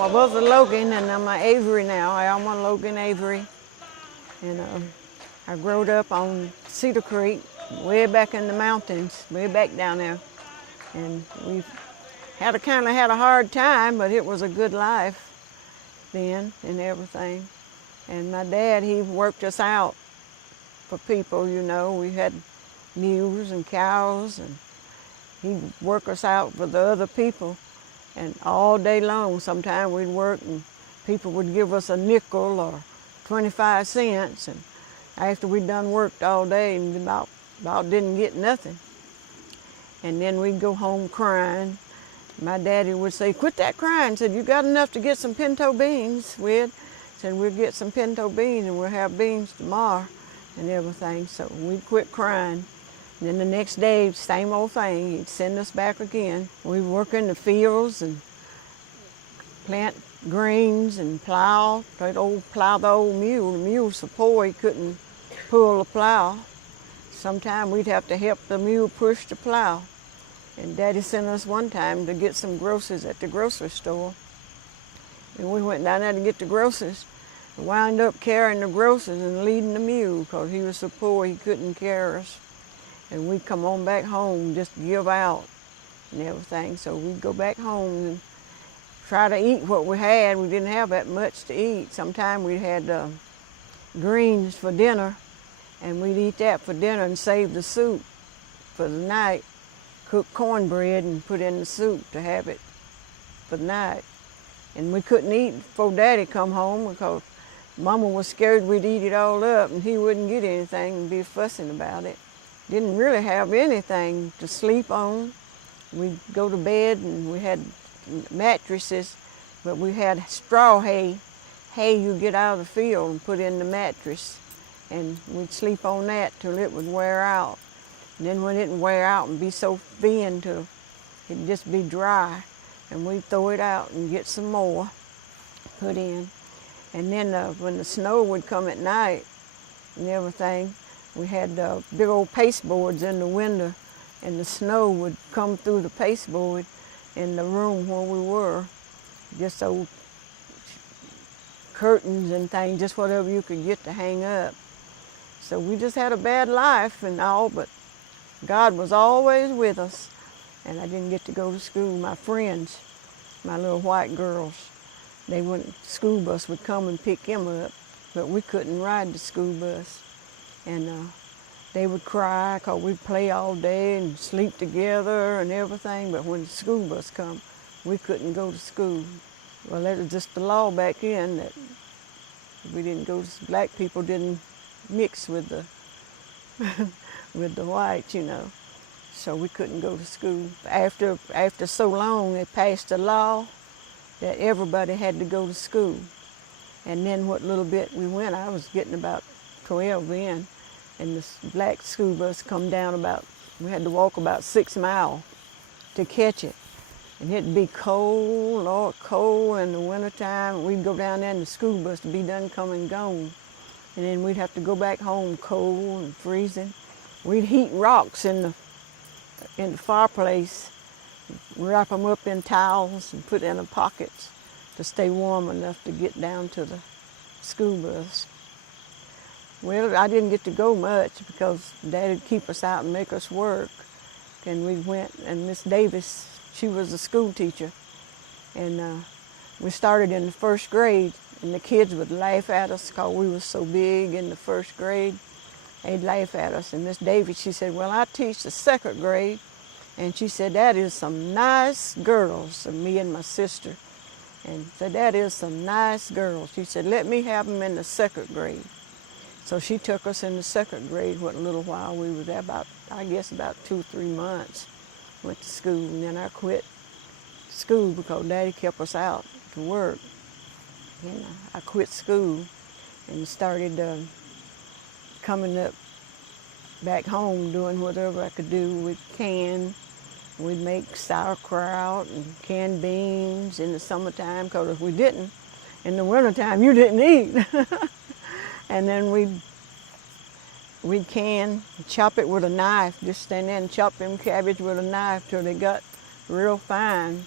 Well, I was a Logan, and I'm an Avery now. I'm a Logan Avery. And I growed up on Cedar Creek, way back in the mountains, way back down there. And we kind of had a hard time, but it was a good life then and everything. And my dad, he worked us out for people, you know. We had mules and cows, and he'd work us out for the other people. And all day long, sometimes we'd work and people would give us a nickel or 25 cents. And after we'd done worked all day and about didn't get nothing. And then we'd go home crying. My daddy would say, "Quit that crying." Said, "You got enough to get some pinto beans with." Said, "We'll get some pinto beans and we'll have beans tomorrow," and everything. So we'd quit crying. And then the next day, same old thing, he'd send us back again. We'd work in the fields and plant greens and plow. The old mule. The mule's so poor he couldn't pull the plow. Sometimes we'd have to help the mule push the plow. And Daddy sent us one time to get some groceries at the grocery store. And we went down there to get the groceries. We wound up carrying the groceries and leading the mule because he was so poor he couldn't carry us. And we'd come on back home, just give out and everything. So we'd go back home and try to eat what we had. We didn't have that much to eat. Sometimes we had greens for dinner, and we'd eat that for dinner and save the soup for the night. Cook cornbread and put in the soup to have it for the night. And we couldn't eat before Daddy come home because Mama was scared we'd eat it all up and he wouldn't get anything and be fussing about it. Didn't really have anything to sleep on. We'd go to bed and we had mattresses, but we had straw hay you get out of the field and put in the mattress, and we'd sleep on that till it would wear out. And then when it would wear out and be so thin till it'd just be dry, and we'd throw it out and get some more put in. And then when the snow would come at night and everything, we had big old pasteboards in the window, and the snow would come through the pasteboard in the room where we were. Just old curtains and things, just whatever you could get to hang up. So we just had a bad life and all, but God was always with us. And I didn't get to go to school. My friends, my little white girls, school bus would come and pick them up, but we couldn't ride the school bus. And they would cry because we'd play all day and sleep together and everything, but when the school bus come, we couldn't go to school. Well, that was just the law back then that we didn't go to, black people didn't mix with the with the whites, you know. So we couldn't go to school. After so long, they passed a law that everybody had to go to school. And then what little bit we went, I was getting about 12 then, and the black school bus come down we had to walk about 6 miles to catch it. And it'd be cold, Lord, cold in the wintertime. We'd go down there in the school bus to be done come and gone. And then we'd have to go back home cold and freezing. We'd heat rocks in the fireplace, wrap them up in towels and put in the pockets to stay warm enough to get down to the school bus. Well, I didn't get to go much because Daddy'd keep us out and make us work. And we went, and Miss Davis, she was a school teacher. And we started in the first grade, and the kids would laugh at us because we were so big in the first grade. They'd laugh at us. And Miss Davis, she said, "Well, I teach the second grade." And she said, "That is some nice girls," of me and my sister. And said, "That is some nice girls." She said, "Let me have them in the second grade." So she took us in the second grade. What a little while we were there, about 2 or 3 months. Went to school, and then I quit school because Daddy kept us out to work. And I quit school and started coming up back home, doing whatever I could do with We'd make sauerkraut and canned beans in the summertime, because if we didn't, in the wintertime, you didn't eat. And then we'd can, chop it with a knife, just stand there and chop them cabbage with a knife till they got real fine.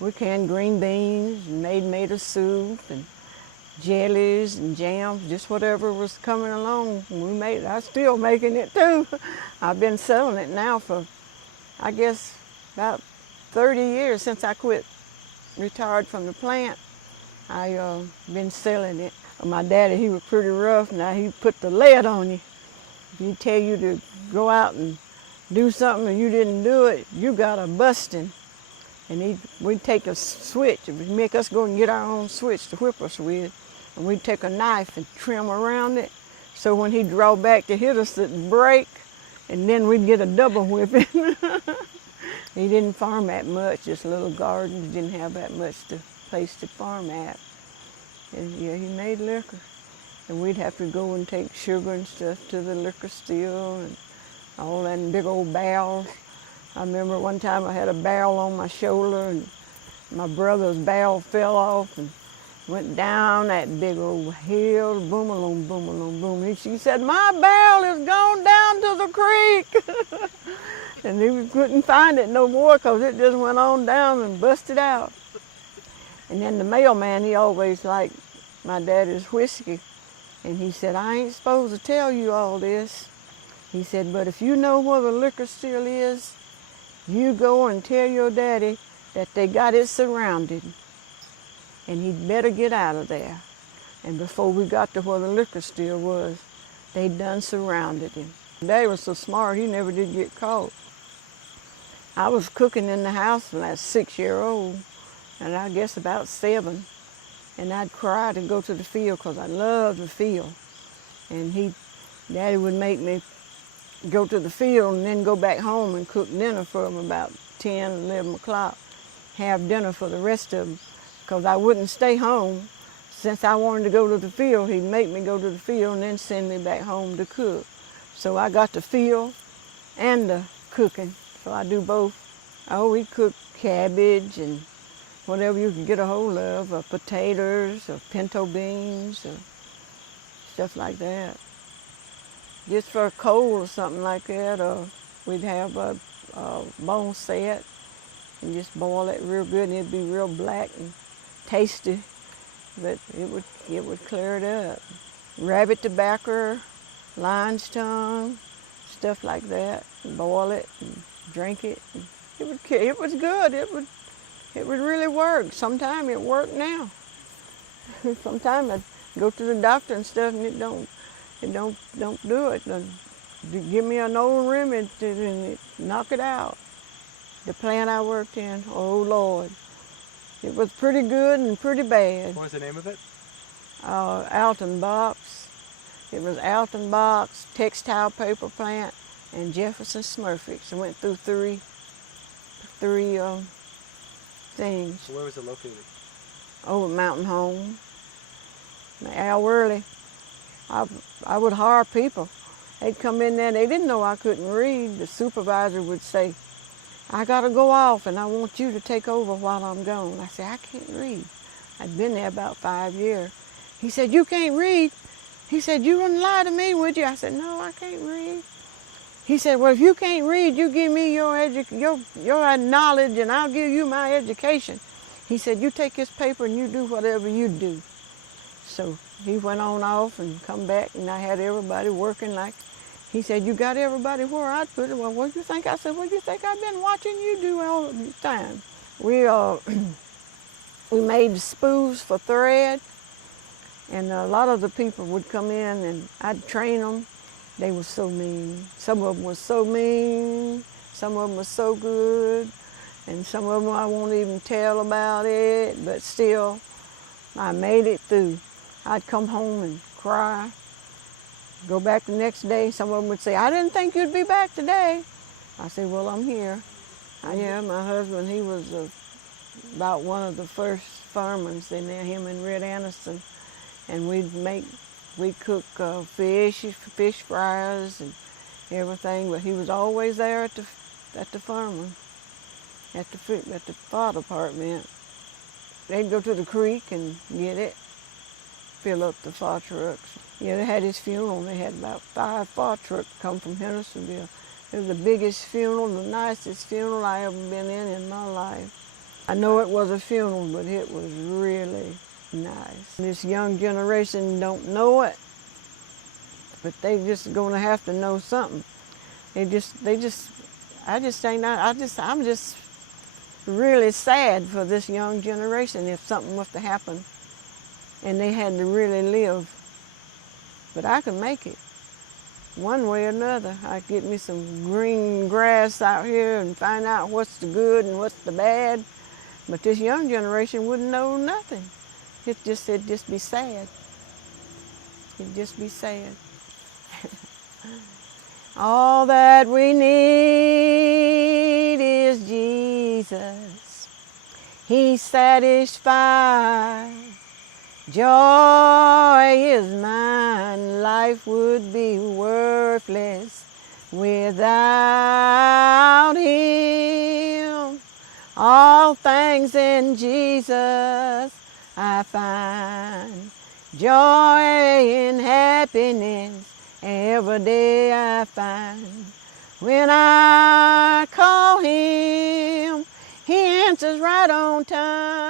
We canned green beans and made tomato soup and jellies and jams, just whatever was coming along. We made it. I'm still making it too. I've been selling it now for, I guess, about 30 years since I retired from the plant. I been selling it. My daddy, he was pretty rough. Now he put the lead on you. If he tell you to go out and do something and you didn't do it, you got a busting. And we'd take a switch, it would make us go and get our own switch to whip us with. And we'd take a knife and trim around it. So when he'd draw back to hit us, it'd break. And then we'd get a double whipping. He didn't farm that much, just little gardens, didn't have that much place to farm at. And yeah, he made liquor. And we'd have to go and take sugar and stuff to the liquor store and all that in big old barrels. I remember one time I had a barrel on my shoulder and my brother's barrel fell off and went down that big old hill, boom, along, boom, along, boom. She said, "My barrel is gone down to the creek." And he couldn't find it no more because it just went on down and busted out. And then the mailman, he always liked my daddy's whiskey. And he said, "I ain't supposed to tell you all this." He said, "But if you know where the liquor still is, you go and tell your daddy that they got it surrounded and he'd better get out of there." And before we got to where the liquor store was, they'd done surrounded him. Daddy was so smart, he never did get caught. I was cooking in the house when I was 6-year-old, and I guess about 7. And I'd cry to go to the field because I loved the field. And Daddy would make me go to the field and then go back home and cook dinner for them about 10, 11 o'clock. Have dinner for the rest of them because I wouldn't stay home. Since I wanted to go to the field, he'd make me go to the field and then send me back home to cook. So I got the field and the cooking. So I do both. We cook cabbage and whatever you can get a hold of, or potatoes, or pinto beans, or stuff like that. Just for a cold or something like that, or we'd have a bone set and just boil it real good, and it'd be real black and tasty, but it would clear it up. Rabbit tobacco, lion's tongue, stuff like that. Boil it and drink it. It was good. It would really work. Sometimes it worked now. Sometimes I go to the doctor and stuff, and it don't do it. Give me an old remedy and it knock it out. The plant I worked in, oh Lord, it was pretty good and pretty bad. What was the name of it? Alton Box. It was Alton Box, textile paper plant, and Jefferson Smurfix. I went through three things. So where was it located? Over at Mountain Home. Al Worley. I would hire people. They'd come in there, they didn't know I couldn't read. The supervisor would say, "I gotta go off and I want you to take over while I'm gone." I said, "I can't read." I'd been there about 5 years. He said, "You can't read?" He said, "You wouldn't lie to me, would you?" I said, "No, I can't read." He said, "Well, if you can't read, you give me your knowledge and I'll give you my education." He said, "You take this paper and you do whatever you do." So he went on off and come back, and I had everybody working like, he said, "You got everybody where I'd put it." "Well, what do you think?" I said, "What do you think I've been watching you do all the time?" We made spools for thread, and a lot of the people would come in and I'd train them. They were so mean. Some of them were so mean, some of them were so good, and some of them I won't even tell about it, but still, I made it through. I'd come home and cry, go back the next day. Some of them would say, "I didn't think you'd be back today." I said, "Well, I'm here." Yeah, my husband, he was about one of the first farmers in there, him and Red Anderson, and we'd cook fish fryers and everything, but he was always there at the farmer, at the fire department. They'd go to the creek and get it, fill up the fire trucks. Yeah, they had his funeral. They had about 5 fire trucks come from Hendersonville. It was the biggest funeral, the nicest funeral I ever been in my life. I know it was a funeral, but it was really nice. This young generation don't know it, but they just gonna have to know something. I'm just really sad for this young generation if something was to happen and they had to really live. But I can make it one way or another. I get me some green grass out here and find out what's the good and what's the bad. But this young generation wouldn't know nothing. It'd just be sad. It'd just be sad. All that we need is Jesus. He satisfies. Joy is mine. Life would be worthless without Him. All things in Jesus I find. Joy and happiness every day I find. When I call Him, He answers right on time.